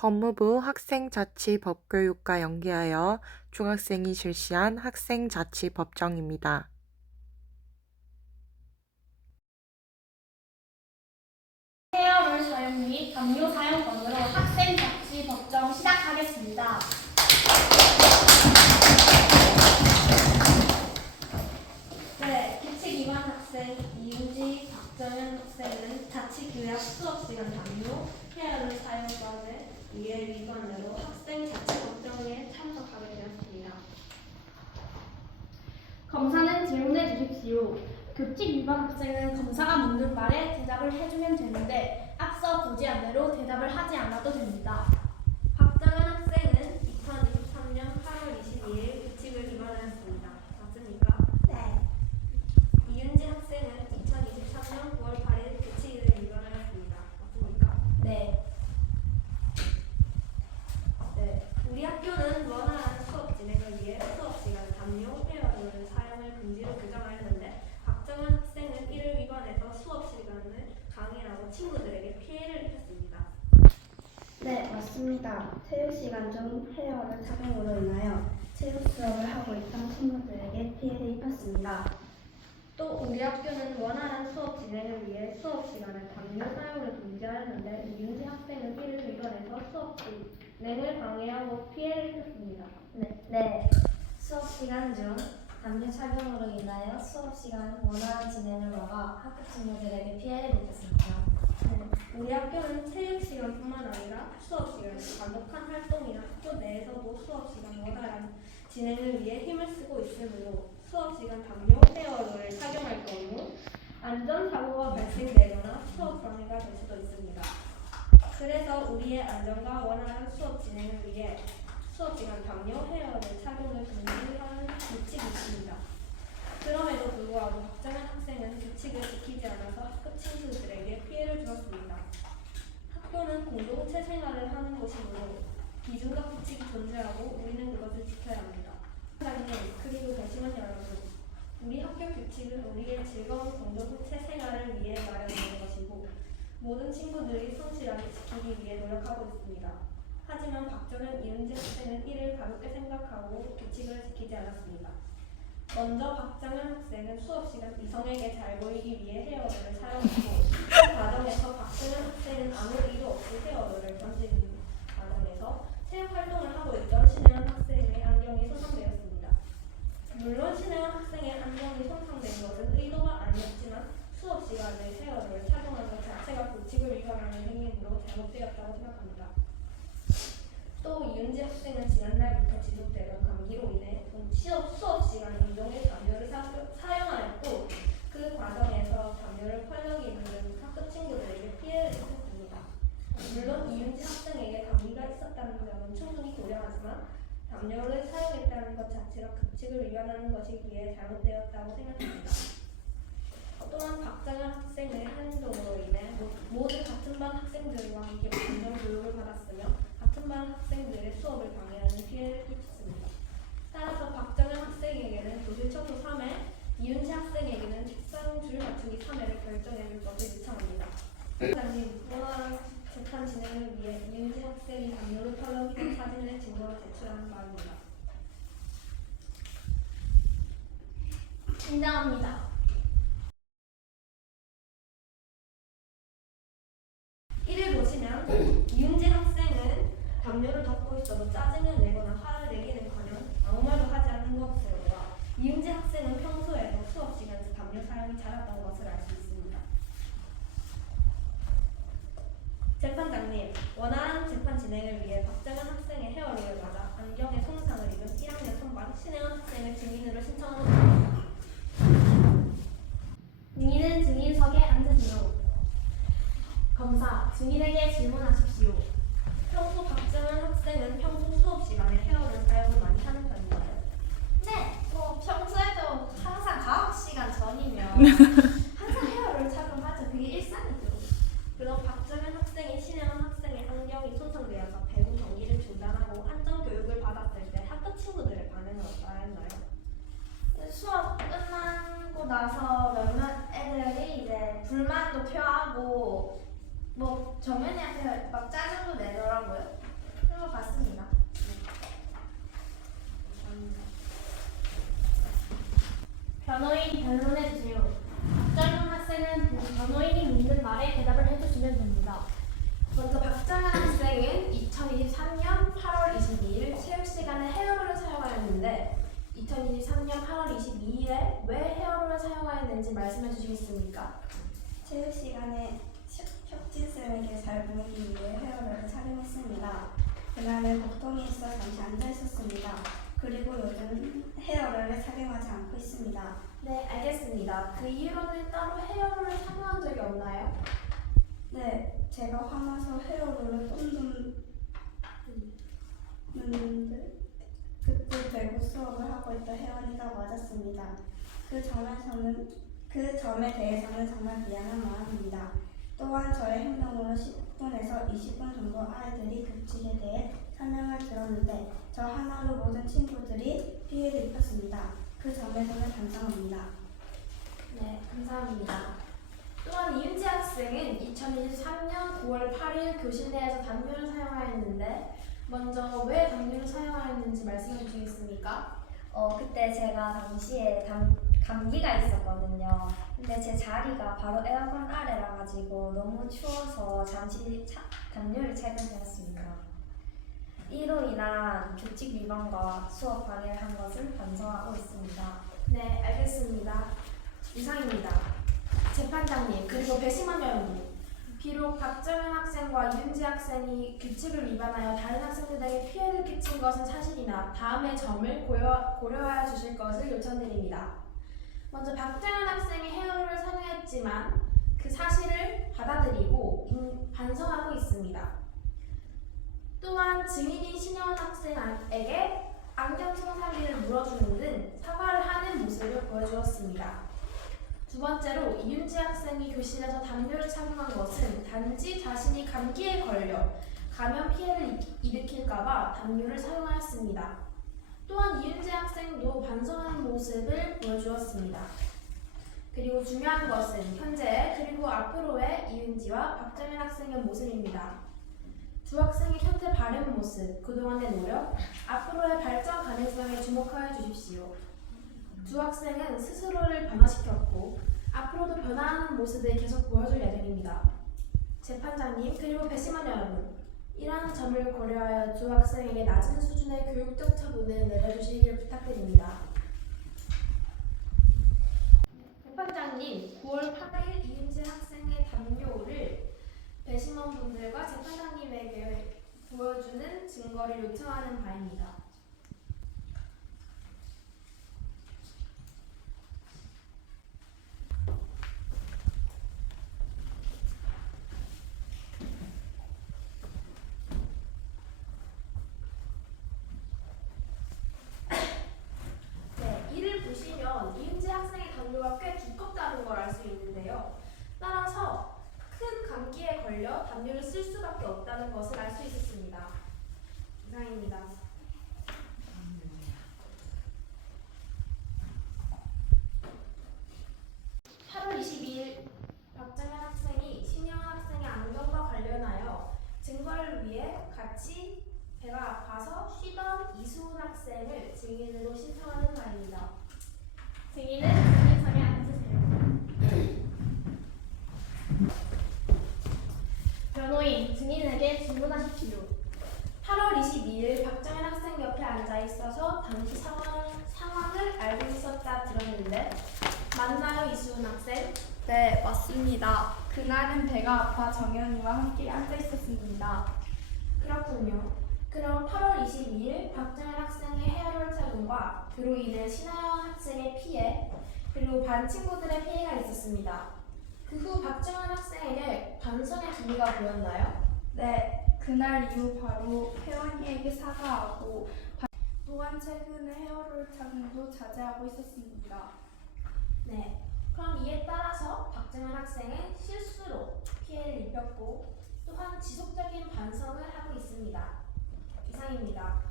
법무부 학생자치법교육과 연계하여 중학생이 실시한 학생자치법정입니다. 헤어롤 사용 및 담요 사용권으로 학생자치법정 시작하겠습니다. 네, 규칙 위반 학생 이은지, 박정현 학생은 자치교양 수업시간 담요, 헤어롤 사용권을 위해 위반으로 학생자치법정에 참석하게 되었습니다. 검사는 질문해 주십시오. 규칙 위반 학생은 검사가 묻는 말에 대답을 해주면 되는데 앞서 보지 않대로 대답을 하지 않아도 됩니다. 박정현 학생은 2023년 8월 22일 규칙을 위반하였습니다. 맞습니까? 네. 이은지 학생은 2023년 9월 8일 규칙을 위반하였습니다. 맞습니까? 네. 네. 우리 학교는 원활한 수업 진행을 위해 수업 시간 담요, 헤어롤 사용을 금지로 규정하였는데 박정현 학생은 이를 위반해서 수업 시간을 강의하고 친구들에게 피해를 입혔습니다. 네, 맞습니다. 체육 시간 중 헤어롤 착용으로 인하여 체육 수업을 하고 있던 친구들에게 피해를 입혔습니다. 또 우리 학교는 원활한 수업 진행을 위해 수업 시간에 담요 사용을 금지하였는데 이은지 학생은 이를 위반해서 수업 진행을 방해하고 피해를 입혔습니다. 네. 수업 시간 중 담요 착용으로 인하여 수업 시간 원활한 진행을 막아 학교 친구들에게 피해를 입혔습니다. 우리 학교는 체육 시간뿐만 아니라 수업 시간에 과목한 활동이나 학교 내에서도 수업 시간 원활한 진행을 위해 힘을 쓰고 있으므로 수업 시간 담요 헤어롤을 착용할 경우 안전사고가 발생되거나 수업 방해가 될 수도 있습니다. 그래서 우리의 안전과 원활한 수업 진행을 위해 수업 시간 담요 헤어롤 착용을 금지하는 규칙이 있습니다. 그럼에도 불구하고 박정현 학생은 규칙을 지키지 않아서 학급 친구들에게 피해를 주었습니다. 학교는 공동체 생활을 하는 곳이므로 기준과 규칙이 존재하고 우리는 그것을 지켜야 합니다. 사장님, 그리고 배심원 여러분, 우리 학교 규칙은 우리의 즐거운 공동체 생활을 위해 마련된 것이고 모든 친구들이 성실하게 지키기 위해 노력하고 있습니다. 하지만 박정현, 이은지 학생은 이를 가볍게 생각하고 규칙을 지키지 않았습니다. 먼저 박정현 학생은 수업시간 이성에게 잘 보이기 위해 헤어롤을 사용했고 그 과정에서 박정현 학생은 아무 이유 없이 헤어롤을 던지는 과정에서 체육활동을 하고 있던 신혜원 학생의 안경이 손상되었습니다. 물론 신혜원 학생의 안경이 손상된 것은 의도가 아니었지만 수업시간에 헤어롤을 착용하는 것 자체가 규칙을 위반하는 행위로 잘못되었다고 생각합니다. 또 이은지 학생은 지난날부터 지속되던 감기로 인해 수업 시간 이동에 담요를 사용하였고 그 과정에서 담요를 펄럭이 입는 학급 친구들에게 피해를 입혔습니다. 물론 이은지 학생에게 감기가 있었다는 점은 충분히 고려하지만 담요를 사용했다는 것 자체가 규칙을 위반하는 것이기에 잘못되었다고 생각합니다. 또한 박정현 학생의 행동으로 인해 모두 같은 반 학생들과 함께 감정 교육을 받았으며 같은 반 학생들의 수업을 방해하는 피해를 끼쳤습니다. 따라서 박정현 학생에게는 교실 청소 3회, 이은지 학생에게는 책상 줄 맞추기 3회를 결정해 줄 것을 요청합니다. 부장님, 원활한 재판 진행을 위해 이은지 학생이 담요를 털럭이는 사진을 증거로 제출하는 바입니다. 인정합니다. 이를 보시면 이은지 학생은 담요를 덮고 있어도 짜증을 내거나 화를 내기는커녕 아무 말도 하지 않는 것으로와 이은지 학생은 평소에도 수업 시간에서 담요 사용이 잦았던 것을 알 수 있습니다. 재판장님, 원활한 재판 진행을 위해 박정현 학생의 헤어롤을 맞아 안경에 손상을 입은 1학년 선반 신혜원 학생을 증인으로 신청합니다. 증인은 증인석에 앉으시오. 검사, 증인에게 질문하십시오. 평소 박정현 학생은 평소 수업 시간에 헤어롤 사용을 많이 하는 편인가요? 네, 평소에도 항상 과학 시간 전이면 항상 헤어롤 착용하죠. 그게 일상이죠. 그럼 박정현 학생이 신혜원 학생의 안경이 손상되어서 배구 경기를 중단하고 안전 교육을 받았을 때 학급 친구들의 반응은 어떠했나요? 수업 끝나고 나서 몇몇 애들이 이제 불만도 표하고 정연이한테 막 짜증도 내더라고요. 변호인 변론해 주세요. 박정현 학생은 변호인이 묻는 말에 대답을 해주시면 됩니다. 먼저 박정현 학생은 2023년 8월 22일 체육 시간에 헤어롤을 사용하였는데 2023년 8월 22일에 왜 헤어롤을 사용하였는지 말씀해 주시겠습니까? 체육 시간에 혁진쌤에게 잘 보이기 위해 헤어를 촬영했습니다. 그날은 복통이 있어 잠시 앉아 있었습니다. 그리고 요즘 헤어를 착용하지 않고 있습니다. 네, 알겠습니다. 그 이후로는 따로 헤어롤을 사용한 적이 없나요? 네, 제가 화나서 헤어롤을 떴는데 그때 배구 수업을 하고 있던 혜원이가 맞았습니다. 그 점에 대해서는 정말 미안한 마음입니다. 또한 저의 행동으로 10분에서 20분 정도 아이들이 규칙에 대해 설명을 들었는데 저 하나로 모든 친구들이 피해를 입혔습니다. 그 점에서는 반성합니다. 네, 감사합니다. 또한 이윤지 학생은 2023년 9월 8일 교실 내에서 담요를 사용하였는데 먼저 왜 담요를 사용하였는지 말씀해 주시겠습니까? 그때 제가 당시에 감기가 있었거든요. 근데 제 자리가 바로 에어컨 아래라 가지고 너무 추워서 잠시 담요를 착용되었습니다. 이로 인한 규칙 위반과 수업 방해를 한 것을 반성하고 있습니다. 네, 알겠습니다. 이상입니다. 재판장님, 그리고 배심원 여러분, 비록 박정현 학생과 이윤지 학생이 규칙을 위반하여 다른 학생들에게 피해를 끼친 것은 사실이나 다음의 점을 고려하여 주실 것을 요청드립니다. 먼저 박정현 학생이 헤어롤을 사용했지만 그 사실을 받아들이고 반성하고 있습니다. 또한 증인인 신혜원 학생에게 안경 청산비를 물어주는 등 사과를 하는 모습을 보여주었습니다. 두 번째로 이윤지 학생이 교실에서 담요를 착용한 것은 단지 자신이 감기에 걸려 감염 피해를 일으킬까봐 담요를 사용하였습니다. 또한 이윤지 학생도 반성하는 모습을 보여주었습니다. 그리고 중요한 것은 현재 그리고 앞으로의 이윤지와 박정현 학생의 모습입니다. 두 학생의 현재 바른 모습, 그동안의 노력, 앞으로의 발전 가능성에 주목하여 주십시오. 두 학생은 스스로를 변화시켰고 앞으로도 변화하는 모습을 계속 보여줄 예정입니다. 재판장님 그리고 배심원 여러분, 이러한 점을 고려하여 두 학생에게 낮은 수준의 교육적 처분을 내려주시길 부탁드립니다. 재판장님, 9월 8일 이윤지 학생의 담요를 배심원분들과 재판장님에게 보여주는 증거를 요청하는 바입니다. 보시면 이윤지 학생의 담요가 꽤 두껍다는 걸 알 수 있는데요. 따라서 큰 감기에 걸려 담요를 쓸 수밖에 없다는 것을 알 수 있었습니다. 이상입니다. 박정현 학생이 신혜원 학생의 안경과 관련하여 증거를 위해 같이 배가 아파서 쉬던 이수훈 학생을 증인으로 신청하는 바입니다. 증인은 증인석에 앉으세요. 변호인, 증인에게 질문하십시오. 8월 22일 박정현 학생 옆에 앉아 있어서 당시 상황을 알고 있었다 들었는데 맞나요, 이수훈 학생? 네, 맞습니다. 그날은 배가 아파 정연이와 함께 앉아 있었습니다. 그렇군요. 그럼 8월 22일 박정현 학생의 헤어롤 착용과 그로 인해 신하연 학생의 피해 그리고 반 친구들의 피해가 있었습니다. 그 후 박정현 학생에게 반성의 기미가 보였나요? 네, 그날 이후 바로 혜원이에게 사과하고 또한 최근에 헤어롤 착용도 자제하고 있었습니다. 네. 그럼 이에 따라서 박정현 학생은 실수로 피해를 입혔고 또한 지속적인 반성을 하고 있습니다. 이상입니다.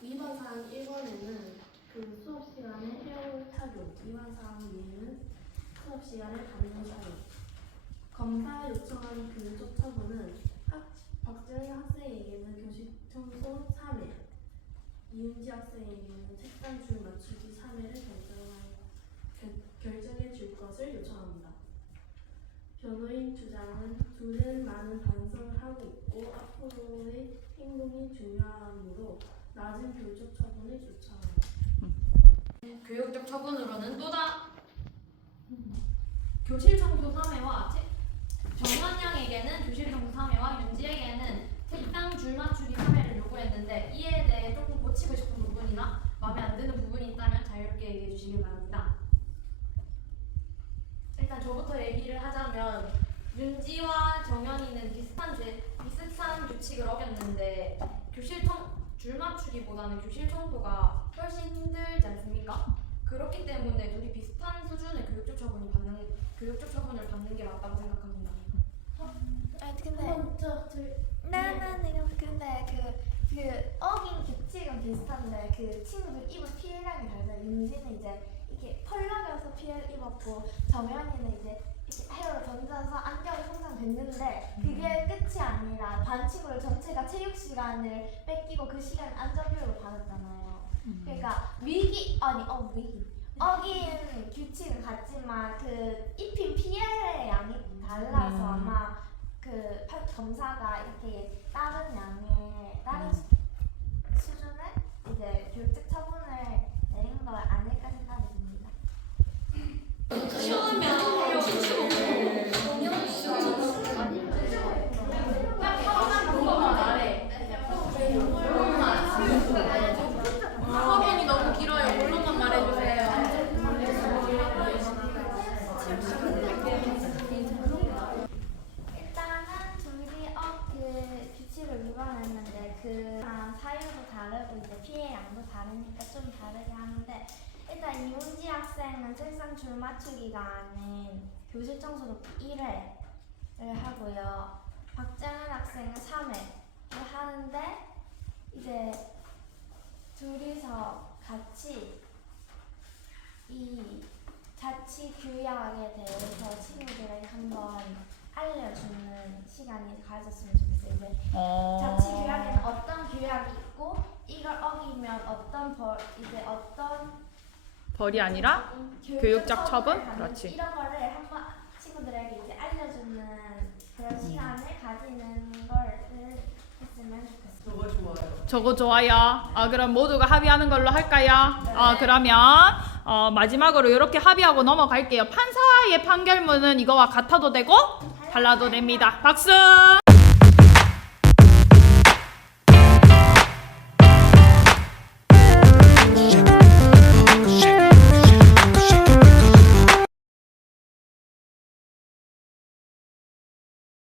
위반사항 1번에는 그 수업 시간에 헤어롤 착용, 위반사항 2에는 수업 시간에 담요 사용. 검사에 요청한 교육적 처분은 박정현 학생에게는 교실 청소 3회, 이윤지 학생에게는 책상 줄 맞추기 맞추기 3회를 결정해 줄 것을 요청합니다. 변호인 주장은 둘은 많은 반성을 하고 있고 앞으로의 행동이 중요하므로 낮은 교적 처분을 요청합니다. 교육적 처분으로는 교실 청소 3회와 정원양에게는 교실 청소 3회와 윤지에게는 책상 줄 맞추기 3회를 요구했는데 이에 대해 조금 고치고 싶은 부분이나 마음에 안 드는 부분이 있다면 자유롭게 얘기해 주시길 바랍니다. 일단 저부터 얘기를 하자면 윤지와 정연이는 비슷한 규칙을 어겼는데 줄 맞추기보다는 교실 청소가 훨씬 힘들지 않습니까? 그렇기 때문에 둘이 비슷한 수준의 교육적 처분을 받는 게 맞다고 생각합니다. 근데 어긴 규칙은 비슷한데 그 친구들 입은 피해량이 다르잖아요. 윤지는 이제 이렇게 펄럭여서 피해를 입었고 정연이는 이제 이렇게 헤어를 던져서 안경이 손상됐는데 그게 끝이 아니라 반 친구들 전체가 체육 시간을 뺏기고 그 시간 안전교육을 받았잖아요. 그러니까 어긴 규칙은 같지만 그 입힌 피해의 양이 달라서 아마 그 검사가 이렇게 다른 수준의 이제 교육적 처분을 내린 거 아닐까 생각이 듭니다. 화면이 너무 길어요. 본론만 말해주세요. 일단은 둘이 그 규칙을 위반했는데 그 사유도 다르고 이제 피해 양도 다르니까 좀 다르게 하는데 일단 이문지 학생은 책상 줄 맞추기가 아닌 교실 청소도 1회를 하고요. 박정현 학생은 3회를 하는데 이제 둘이서 같이 이 자치 교양에 대해서 친구들에게 한번 알려주는 시간이 가졌으면 좋겠어요. 이제 자치 교양에는 어떤 교양이 있고 이걸 어기면 어떤 벌이 아니라 교육적 처분? 받는 그렇지. 이런 거를 한번 친구들에게 이제 알려주는 그런 시간을 가지는 걸 했으면 좋겠어요. 저거 좋아요. 그럼 모두가 합의하는 걸로 할까요? 그러면 마지막으로 이렇게 합의하고 넘어갈게요. 판사의 판결문은 이거와 같아도 되고 달라도 됩니다. 박수!